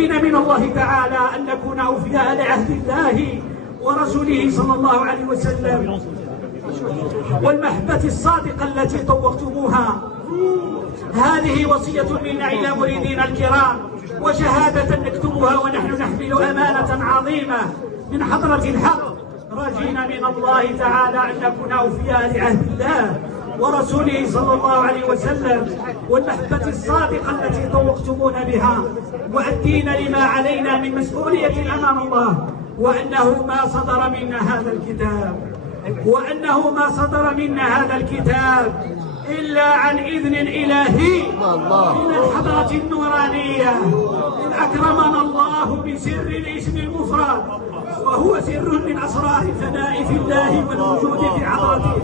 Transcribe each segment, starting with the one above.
راجين من الله تعالى أن نكون أوفياء لعهد الله ورسوله صلى الله عليه وسلم، والمحبة الصادقة التي طوقتموها. هذه وصية منا إلى مريدين الكرام، وشهادة نكتبها ونحن نحمل أمانة عظيمة من حضرة الحق، راجين من الله تعالى أن نكون أوفياء لعهد الله ورسوله صلى الله عليه وسلم، والمحبة الصادقة التي طوقتمونا بها، مؤدين لما علينا من مسؤولية أمام الله، وأنه ما صدر منا هذا الكتاب إلا عن إذن إلهي من الحضرة النورانية، إذ أكرمنا الله بسر الاسم المفرد، وهو سر من أسرار الفناء في الله والوجود في حضرته،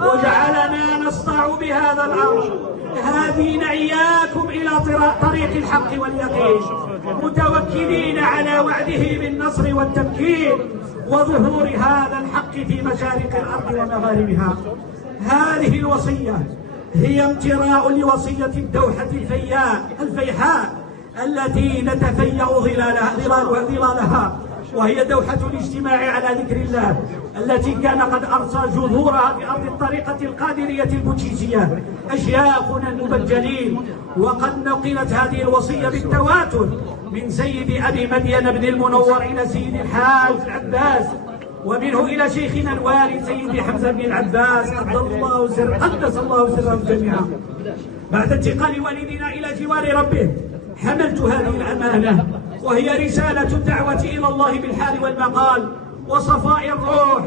وجعلنا نسطع بهذا الأمر هادين إياكم إلى طريق الحق واليقين، متوكلين على وعده بالنصر والتمكين وظهور هذا الحق في مشارق الأرض ومغاربها. هذه الوصية هي امتراء لوصية الدوحة الفيحاء التي نتفيأ ظلالها، وهي دوحة الاجتماع على ذكر الله التي كان قد أرسى جذورها في أرض الطريقة القادرية البوتشيزية أشياخنا المبجلين، وقد نقلت هذه الوصية بالتواتر من سيد أبي مدين بن المنور إلى سيد الحاج العباس، ومنه إلى شيخنا الوالد سيدي حمزة بن العباس قدس الله سرهم جميعا. بعد انتقال والدنا إلى جوار ربه حملت هذه الأمانة، وهي رسالة الدعوة إلى الله بالحال والمقال وصفاء الروح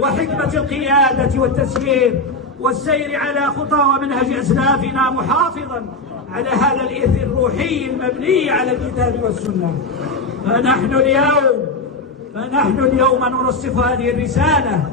وحكمة القيادة والتسيير والسير على خطى ومنهج أسلافنا، محافظا على هذا الإرث الروحي المبني على الكتاب والسنة. فنحن اليوم نرصف هذه الرسالة،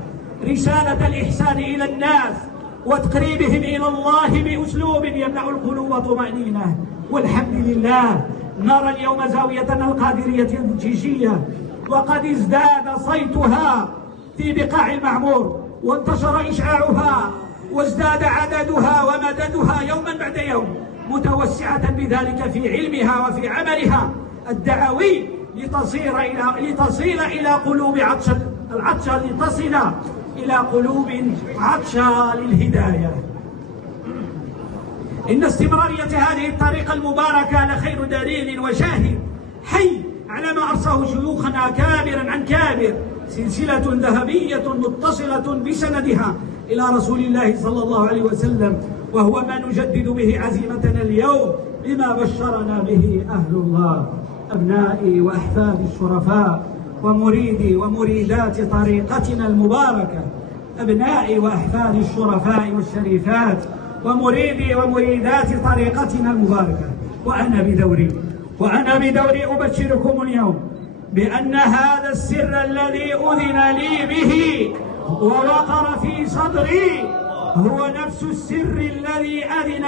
رسالة الإحسان إلى الناس وتقريبهم إلى الله بأسلوب يمنع القلوب طمأنينة. والحمد لله نرى اليوم زاويتنا القادرية البوتشيزية وقد ازداد صيتها في بقاع المعمور، وانتشر إشعاعها وازداد عددها ومددها يوما بعد يوم، متوسعة بذلك في علمها وفي عملها الدعوي، لتصل إلى قلوب العطشة لتصل إلى قلوب عطشة للهداية. إن استمرارية هذه الطريقة المباركة لخير دليل وشاهد حي على ما أرساه شيوخنا كابرا عن كابر، سلسلة ذهبية متصلة بسندها إلى رسول الله صلى الله عليه وسلم، وهو ما نجدد به عزيمتنا اليوم بما بشرنا به أهل الله. أبنائي وأحفادي الشرفاء ومريدي ومريدات طريقتنا المباركة، أبنائي وأحفادي الشرفاء والشريفات ومريدي ومريدات طريقتنا المباركة، وأنا بدوري أبشركم اليوم بأن هذا السر الذي أذن لي به ووقر في صدري هو نفس السر الذي أذن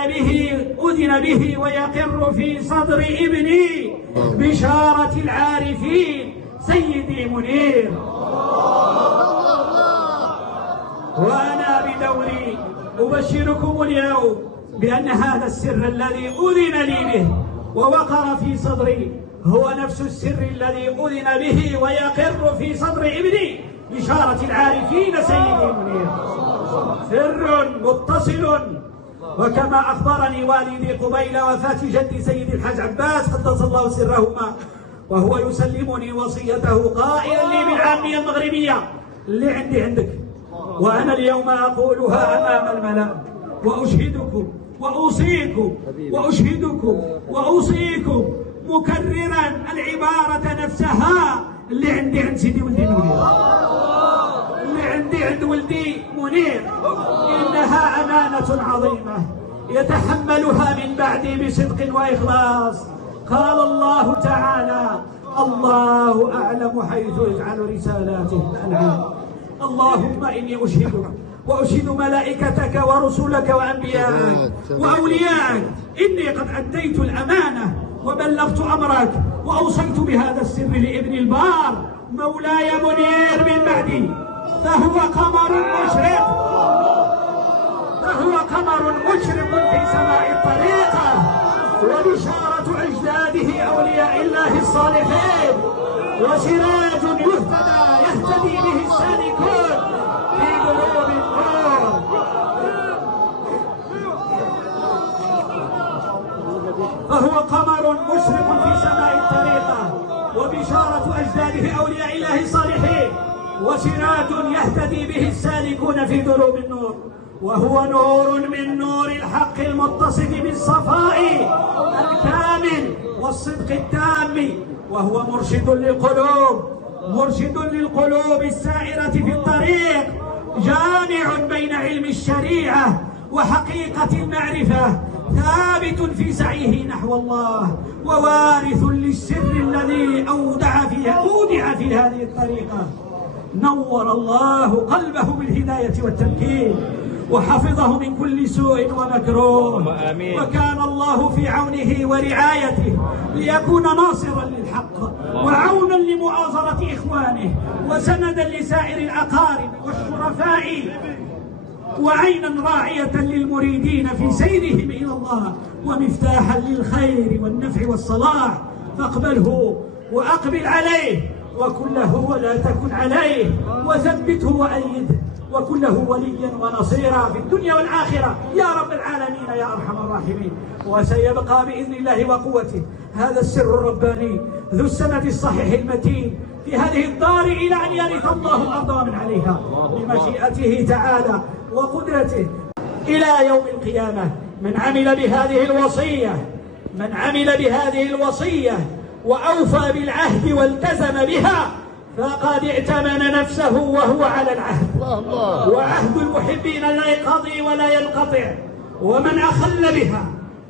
به ويقر في صدر ابني بشارة العارفين سيدي منير. وأنا بدوري أبشركم اليوم بأن هذا السر الذي أذن لي به ووقر في صدري هو نفس السر الذي أذن به ويقر في صدر ابني بشارة العارفين سيدي منير، سر متصل. وكما أخبرني والدي قبيل وفاة جدي سيد الحاج عباس قدس الله سرهما وهو يسلمني وصيته قائلا لي بالعامية المغربية اللي عندي عندك، وأنا اليوم أقولها أمام الملأ وأشهدكم وأوصيكم مكررا العبارة نفسها اللي عندي عند سيدي ولدي منير، اللي عندي عند ولدي منير، إنها أمانة عظيمة يتحملها من بعدي بصدق وإخلاص. قال الله تعالى: الله أعلم حيث يجعل رسالاته العام. اللهم إني أشهدك وأشهد ملائكتك ورسلك وأنبياءك وأولياءك إني قد أديت الأمانة وبلغت أمرك وأوصيت بهذا السر لابن البار مولاي منير من بعدي، فهو قمر مشرق في سماء الطريقة وبشارة أجداد أجداده أولياء الله الصالحين، وسراج يهتدي به السالكون في قلوب النور. فهو قمر مشرق في سماء الطريقة، وبشارة أجداده أولياء الله الصالحين، وسراج يهتدي به السالكون في دروب النور. وهو نور من نور الحق المتصف بالصفاء الكامل والصدق التام، وهو مرشد للقلوب السائرة في الطريق، جامع بين علم الشريعة وحقيقة المعرفة، ثابت في سعيه نحو الله، ووارث للسر الذي أودع في هذه الطريقة. نور الله قلبه بالهداية والتمكين، وحفظه من كل سوء ومكروه، وكان الله في عونه ورعايته ليكون ناصرا للحق وعونا لمؤازرة إخوانه، وسندا لسائر الأقارب والشرفاء، وعينا راعية للمريدين في سيرهم إلى الله، ومفتاحا للخير والنفع والصلاح. فاقبله وأقبل عليه، وكله ولا تكن عليه، وثبته وأيده، وكله وليا ونصيرا في الدنيا والآخرة يا رب العالمين يا أرحم الراحمين. وسيبقى بإذن الله وقوته هذا السر الرباني ذو السند الصحيح المتين في هذه الدار إلى أن يرث الله الأرض ومن عليها بمشيئته تعالى وقدرته إلى يوم القيامة. من عمل بهذه الوصية وأوفى بالعهد والتزم بها فقد ائتمن نفسه وهو على العهد، وعهد المحبين لا ينقضي ولا ينقطع. ومن أخل بها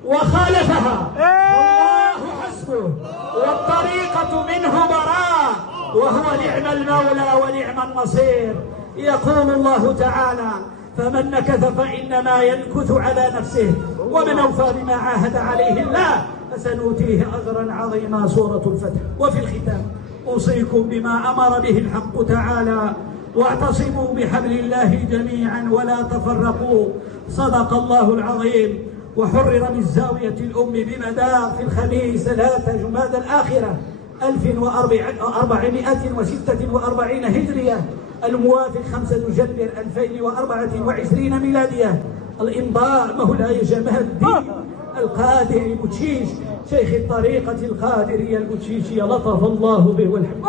وخالفها والله حسبه، والطريقة منه براء، وهو نعم المولى ونعم النصير. يقول الله تعالى: فمن نكث فإنما ينكث على نفسه، ومن أوفى بما عاهد عليه الله فسنؤتيه أجرا عظيما. سورة الفتح. وفي الختام أوصيكم بما أمر به الحق تعالى: واعتصموا بحبل الله جميعا ولا تفرقوا. صدق الله العظيم. وحرر من زاوية الأم بمدار في الخميس 3 جمادى الآخرة 1446 هجرية، الموافق 5 نوفمبر 2024 ميلادية. الإمضاء مولاي جمال الدين القادري بوتشيش، شيخ الطريقة القادرية البوتشيشية، لطف الله به والحمد.